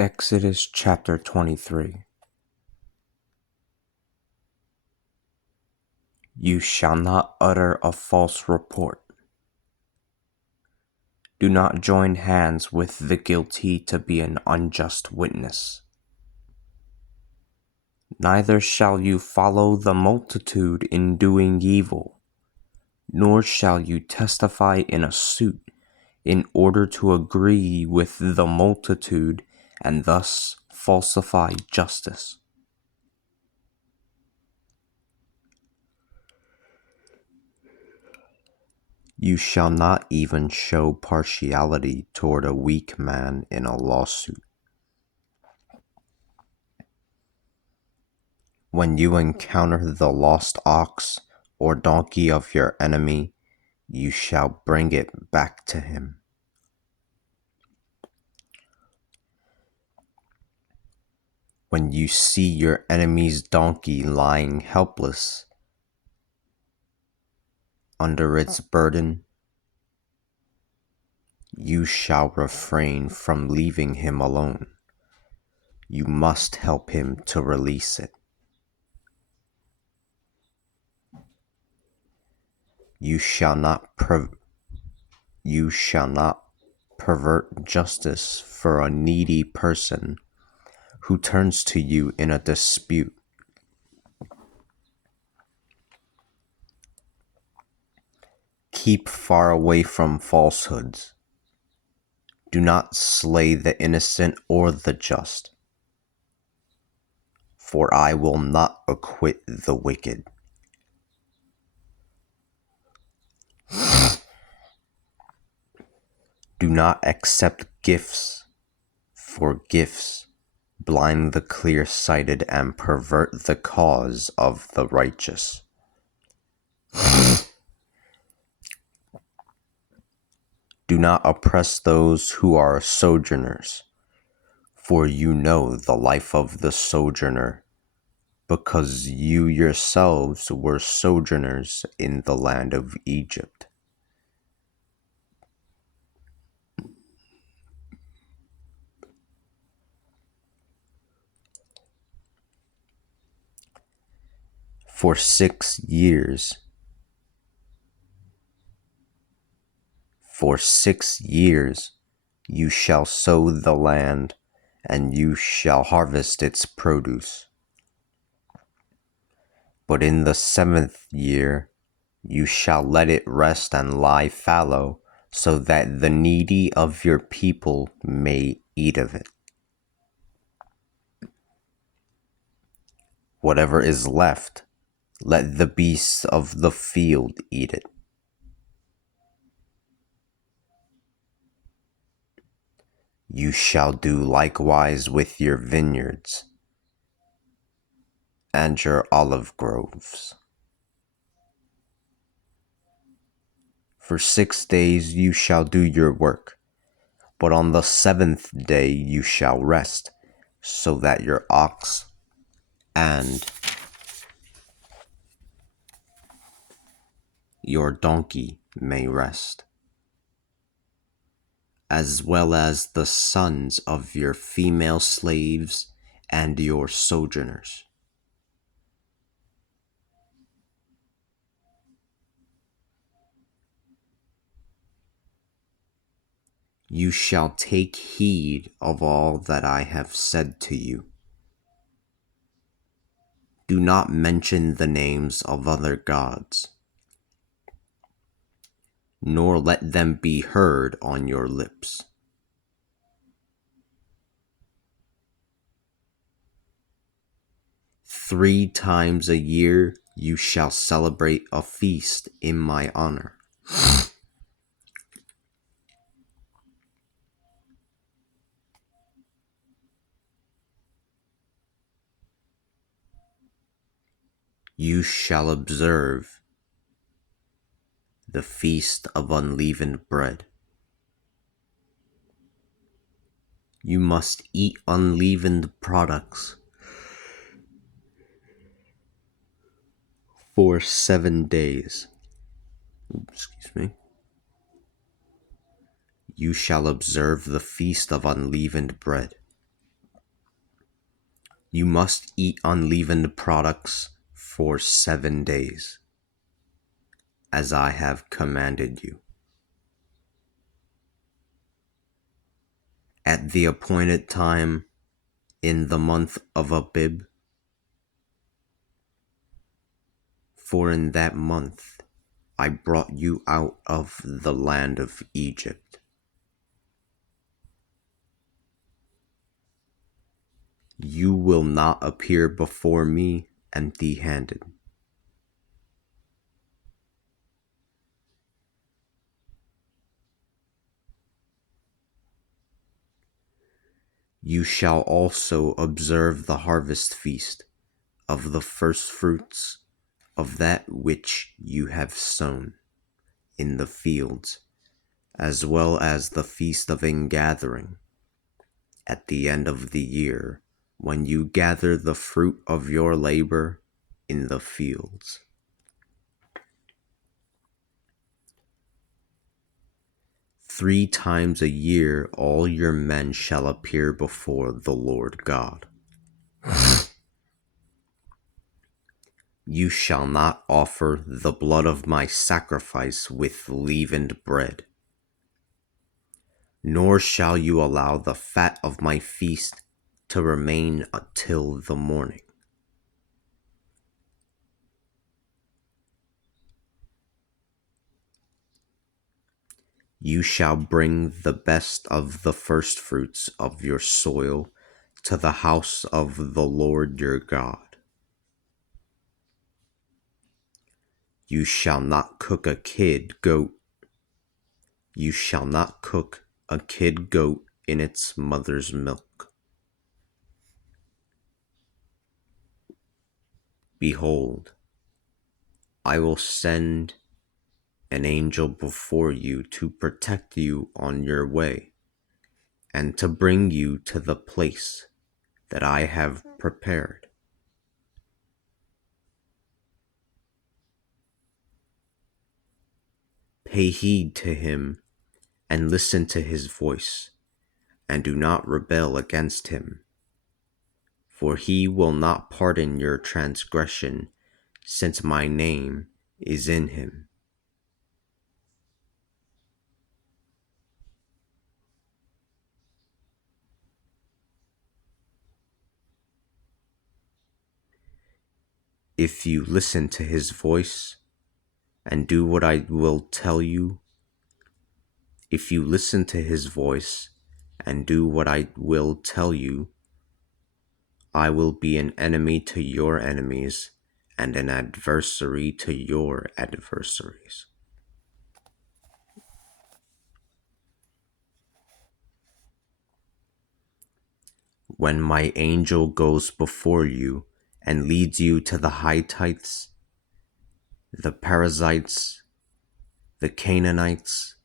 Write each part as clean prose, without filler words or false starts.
Exodus chapter 23. You shall not utter a false report. Do not join hands with the guilty to be an unjust witness. Neither shall you follow the multitude in doing evil, nor shall you testify in a suit in order to agree with the multitude and thus falsify justice. You shall not even show partiality toward a weak man in a lawsuit. When you encounter the lost ox or donkey of your enemy, you shall bring it back to him. When you see your enemy's donkey lying helpless under its burden, you shall refrain from leaving him alone. You must help him to release it. You shall not pervert justice for a needy person who turns to you in a dispute. Keep far away from falsehoods. Do not slay the innocent or the just, for I will not acquit the wicked. Do not accept gifts, for gifts blind the clear-sighted and pervert the cause of the righteous. Do not oppress those who are sojourners, for you know the life of the sojourner, because you yourselves were sojourners in the land of Egypt. For 6 years you shall sow the land, and you shall harvest its produce. But in the 7th year you shall let it rest and lie fallow, so that the needy of your people may eat of it. Whatever is left, let the beasts of the field eat it. You shall do likewise with your vineyards and your olive groves. For 6 days you shall do your work, but on the 7th day you shall rest, so that your ox and your donkey may rest, as well as the sons of your female slaves and your sojourners. You shall take heed of all that I have said to you. Do not mention the names of other gods, nor let them be heard on your lips. Three times a year you shall celebrate a feast in my honor. You shall observe the feast of unleavened bread. You must eat unleavened products for 7 days. You shall observe the feast of unleavened bread. You must eat unleavened products for 7 days, as I have commanded you. At the appointed time in the month of Abib, for in that month I brought you out of the land of Egypt. You will not appear before me empty-handed. You shall also observe the harvest feast of the first fruits of that which you have sown in the fields, as well as the feast of ingathering at the end of the year, when you gather the fruit of your labor in the fields. 3 times a year all your men shall appear before the Lord God. You shall not offer the blood of my sacrifice with leavened bread, nor shall you allow the fat of my feast to remain until the morning. You shall bring the best of the firstfruits of your soil to the house of the Lord your God. You shall not cook a kid goat. You shall not cook a kid goat in its mother's milk. Behold, I will send an angel before you to protect you on your way, and to bring you to the place that I have prepared. Pay heed to him and listen to his voice, and do not rebel against him, for he will not pardon your transgression, since my name is in him. If you listen to his voice and do what I will tell you, if you listen to his voice and do what I will tell you, I will be an enemy to your enemies and an adversary to your adversaries. When my angel goes before you and leads you to the Hittites, the Perizzites, the Canaanites,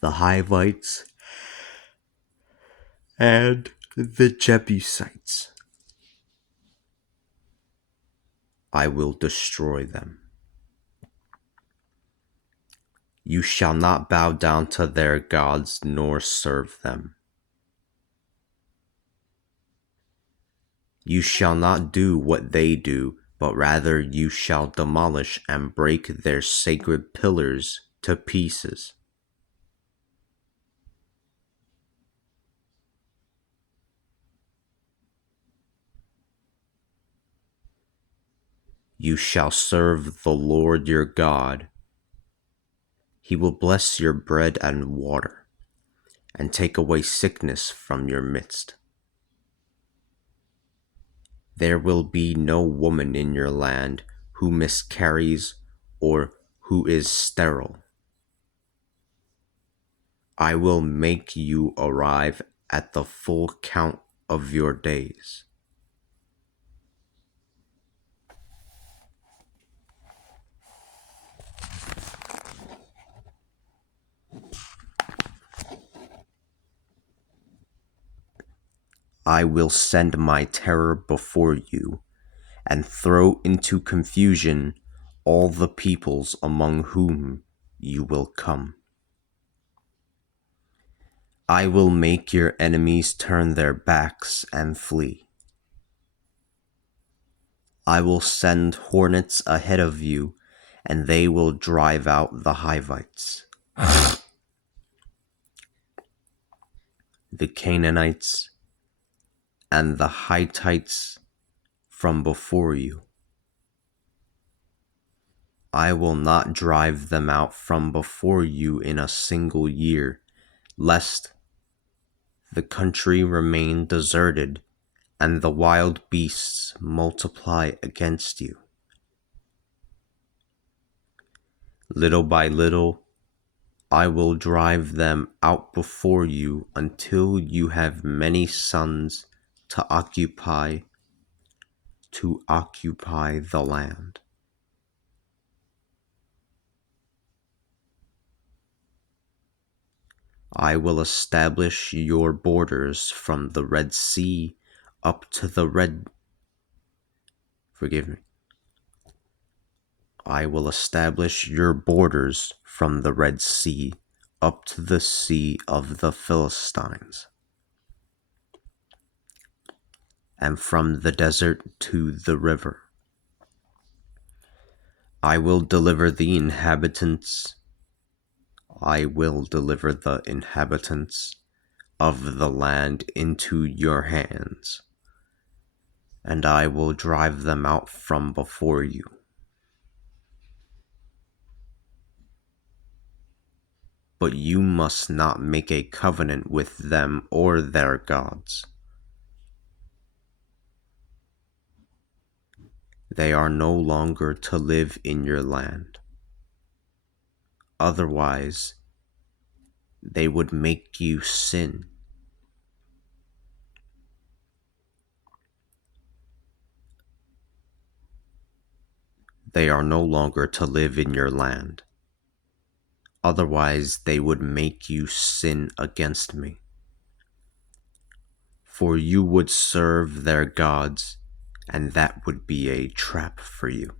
the Hivites, and the Jebusites, I will destroy them. You shall not bow down to their gods nor serve them. You shall not do what they do, but rather you shall demolish and break their sacred pillars to pieces. You shall serve the Lord your God. He will bless your bread and water, and take away sickness from your midst. There will be no woman in your land who miscarries or who is sterile. I will make you arrive at the full count of your days. I will send my terror before you and throw into confusion all the peoples among whom you will come. I will make your enemies turn their backs and flee. I will send hornets ahead of you, and they will drive out the Hivites, the Canaanites, and the Hittites from before you. I will not drive them out from before you in a single year, lest the country remain deserted and the wild beasts multiply against you. Little by little, I will drive them out before you until you have many sons to occupy the land. I will establish your borders from the Red Sea up to the I will establish your borders from the Red Sea up to the Sea of the Philistines, and from the desert to the river. I will deliver the inhabitants of the land into your hands, and I will drive them out from before you. But you must not make a covenant with them or their gods. They are no longer to live in your land. Otherwise, they would make you sin. They are no longer to live in your land. Otherwise, they would make you sin against me. For you would serve their gods, and that would be a trap for you.